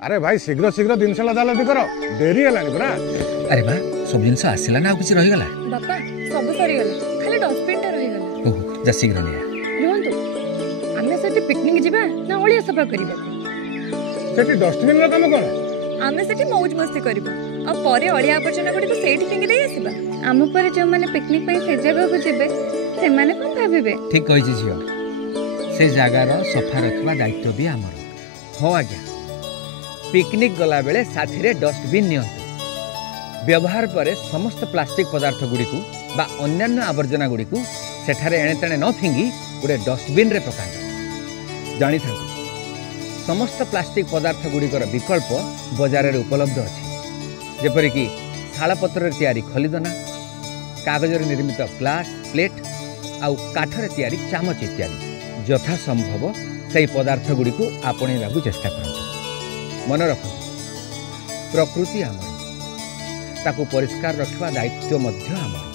अरे भाई शीघ्र शीघ्र जिनस लदालदी कर डेरी है पूरा। अरे बा सब जिनस आसला ना किसी रही गला बापा सब सरी गला खाली डस्टबिन टा रही गला। ओहो जा शीघ्र लिया रुहंतु आमे सेठी पिकनिक जिबा ना ओलिया सफा करिबा सेठी डस्टबिन रो काम कोन आमे सेठी मौज मस्ती करिबा आ परे ओलिया आवर्जना गुडी को सेठी फिंगी देई आसीबा आम परे जो माने पिकनिक पई से जगह को जिबे से माने कोन भाबिबे। ठीक कहि छी झियो से जगह रो सफा रखबा दायित्व भी हमर। हो आज्ञा पिकनिक गला बेले साथी रे डस्टबिन नियंतु व्यवहार परे समस्त प्लास्टिक पदार्थ गुडी को बा अन्यान्य आवर्जना गुडी को सेठारे एणे तेणे न फिंगी गोटे डस्टबिन रे पकांतु। जानि थांतु समस्त प्लास्टिक पदार्थ गुड़िकर विकल्प बजार रे उपलब्ध अछि जेपरि कि शालपत्र तैयारी खलीदना कागज निर्मित ग्लास प्लेट आउ काठर तैयारी चामच इत्यादि यथा संभव सही पदार्थ गुड़ी को आपणेबाकू चेष्टा करंतु। मन रखंतु प्रकृति आमर ताकू परिष्कार रखवा दायित्व मध्य आमर।